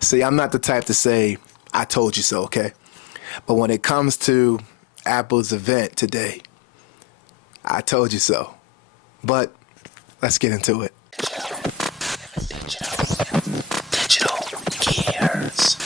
See, I'm not the type to say, I told you so, okay? But when it comes to Apple's event today, I told you so. But let's get into it. Digital Gearz.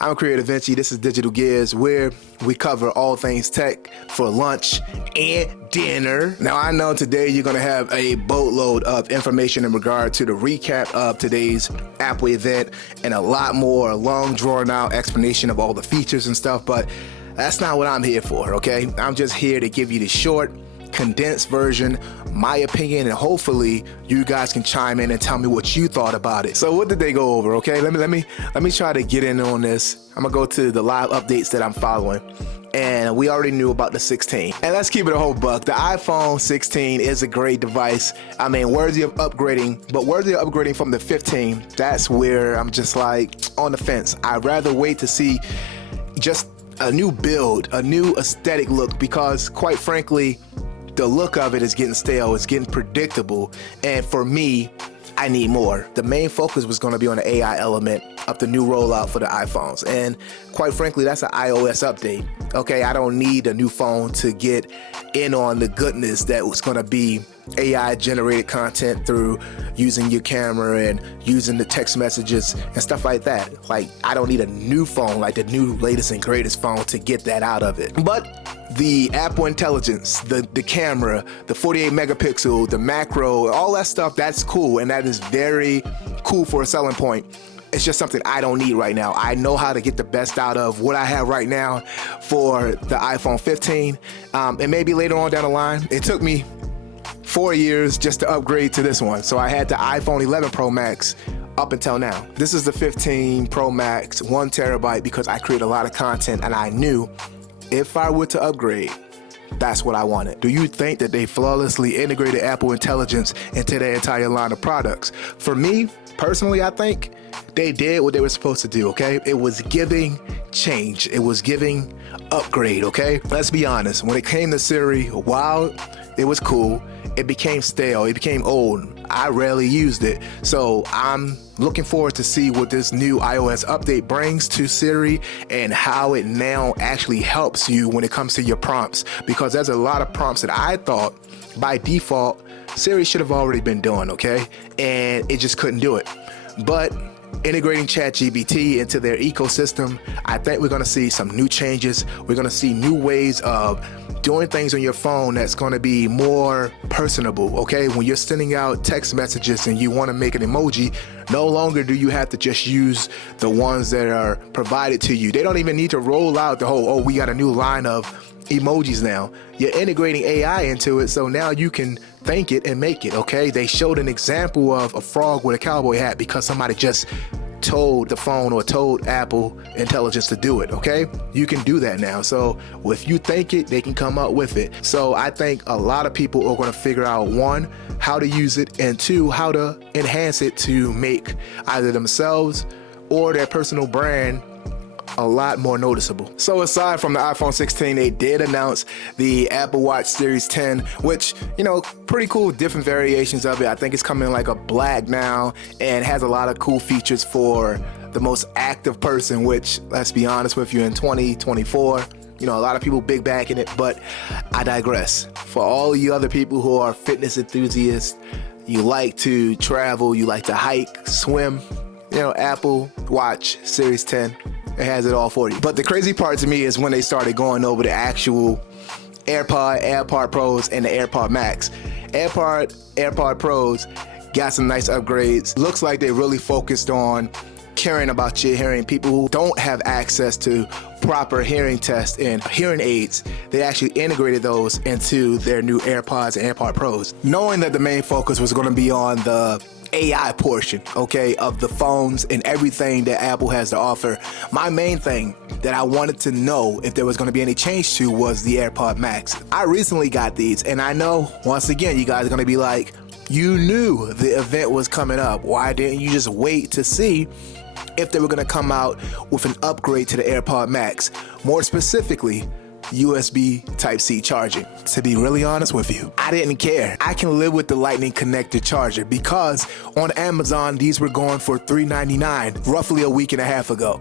I'm Creator Vinci. This is Digital Gearz, where we cover all things tech for lunch and dinner. Now, I know today you're going to have a boatload of information in regard to the recap of today's Apple event and a lot more long drawn out explanation of all the features and stuff, but that's not what I'm here for, okay? I'm just here to give you the short, condensed version, my opinion, and hopefully you guys can chime in and tell me what you thought about it. So what did they go over? Okay, let me try to get in on this. I'm gonna go to the live updates that I'm following, and we already knew about the 16. And let's keep it a whole buck. The iPhone 16 is a great device. I mean, worthy of upgrading, but worthy of upgrading from the 15. That's where I'm just like on the fence. I'd rather wait to see just a new build, a new aesthetic look, because quite frankly, the look of it is getting stale, it's getting predictable, and for me, I need more. The main focus was going to be on the AI element of the new rollout for the iPhones, and quite frankly, that's an iOS update. Okay, I don't need a new phone to get in on the goodness that was going to be AI generated content through using your camera and using the text messages and stuff like that. Like, I don't need a new phone, like the new latest and greatest phone, to get that out of it. But the Apple Intelligence, the camera, the 48 megapixel, the macro, all that stuff, that's cool, and that is very cool for a selling point. It's just something I don't need right now. I know how to get the best out of what I have right now for the iPhone 15, and maybe later on down the line. It took me 4 years just to upgrade to this one, so I had the iPhone 11 Pro Max up until now. This is the 15 Pro Max, 1 terabyte, because I create a lot of content, and I knew if I were to upgrade, that's what I wanted. Do you think that they flawlessly integrated Apple Intelligence into their entire line of products? For me, personally, I think they did what they were supposed to do, okay? It was giving change. It was giving upgrade, okay? Let's be honest. When it came to Siri, while it was cool, it became stale. It became old. I rarely used it. So I'm looking forward to see what this new iOS update brings to Siri and how it now actually helps you when it comes to your prompts, because there's a lot of prompts that I thought by default Siri should have already been doing, okay? And it just couldn't do it. But integrating ChatGPT into their ecosystem, I think we're gonna see some new changes. We're gonna see new ways of doing things on your phone that's gonna be more personable, okay? When you're sending out text messages and you wanna make an emoji, no longer do you have to just use the ones that are provided to you. They don't even need to roll out the whole, oh, we got a new line of emojis now. You're integrating AI into it, so now you can think it and make it, okay? They showed an example of a frog with a cowboy hat because somebody just told the phone or told Apple Intelligence to do it, okay? You can do that now. So if you think it, they can come up with it. So I think a lot of people are going to figure out, one, how to use it, and two, how to enhance it to make either themselves or their personal brand a lot more noticeable. So aside from the iPhone 16, they did announce the Apple Watch Series 10, which, you know, pretty cool, different variations of it. I think it's coming in like a black now and has a lot of cool features for the most active person, which, let's be honest with you, in 2024, you know, a lot of people big backing it, but I digress. For all you other people who are fitness enthusiasts, you like to travel, you like to hike, swim, you know, Apple Watch Series 10, it has it all for you. But the crazy part to me is when they started going over the actual AirPod Pros, and the AirPod Max. AirPod Pros got some nice upgrades. Looks like they really focused on caring about your hearing. People who don't have access to proper hearing tests and hearing aids, they actually integrated those into their new AirPods and AirPod Pros, knowing that the main focus was going to be on the AI portion, okay, of the phones and everything that Apple has to offer. My main thing that I wanted to know if there was going to be any change to was the AirPod Max. I recently got these, and I know, once again, you guys are going to be like, you knew the event was coming up. Why didn't you just wait to see if they were going to come out with an upgrade to the AirPod Max? More specifically, USB Type-C charging. To be really honest with you, I didn't care. I can live with the lightning connected charger because on Amazon, these were going for $3.99 roughly a week and a half ago.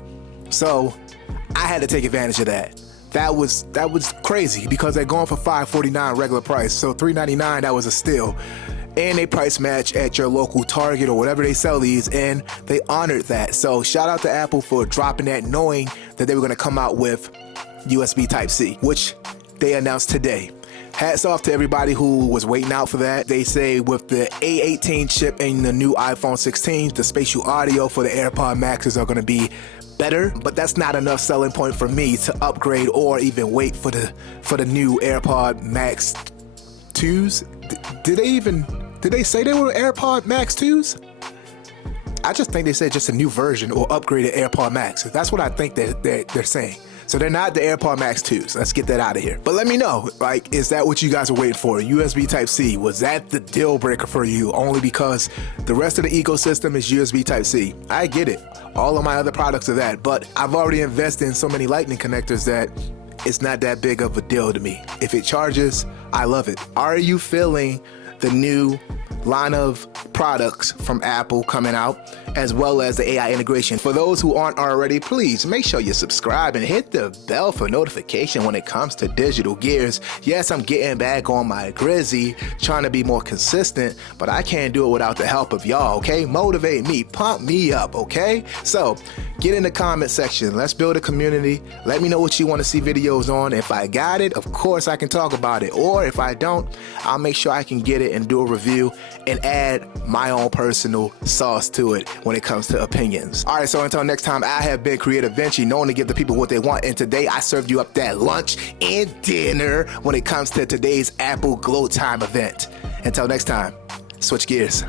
So I had to take advantage of that. That was crazy because they're going for $5.49 regular price. So $3.99, that was a steal. And they price match at your local Target or whatever they sell these, and they honored that. So shout out to Apple for dropping that, knowing that they were gonna come out with USB Type-C, which they announced today. Hats off to everybody who was waiting out for that. They say with the A18 chip in the new iPhone 16, the spatial audio for the AirPod Maxes are gonna be better, but that's not enough selling point for me to upgrade or even wait for the new AirPod Max 2s. Did they say they were AirPod Max 2s? I just think they said just a new version or upgraded AirPod Max. That's what I think they're saying. So they're not the AirPod Max 2s. Let's get that out of here. But let me know, like, is that what you guys are waiting for? USB Type-C, was that the deal breaker for you only because the rest of the ecosystem is USB Type-C? I get it. All of my other products are that, but I've already invested in so many lightning connectors that it's not that big of a deal to me. If it charges, I love it. Are you feeling the new line of products from Apple coming out, as well as the AI integration? For those who aren't already, please make sure you subscribe and hit the bell for notification when it comes to Digital Gearz. Yes, I'm getting back on my Grizzy, trying to be more consistent, but I can't do it without the help of y'all, okay? Motivate me, pump me up, okay? So get in the comment section. Let's build a community. Let me know what you want to see videos on. If I got it, of course I can talk about it. Or if I don't, I'll make sure I can get it and do a review and add my own personal sauce to it when it comes to opinions. All right, so until next time, I have been Creative Vinci, known to give the people what they want, and today I served you up that lunch and dinner when it comes to today's Apple Glow Time event. Until next time, switch gears.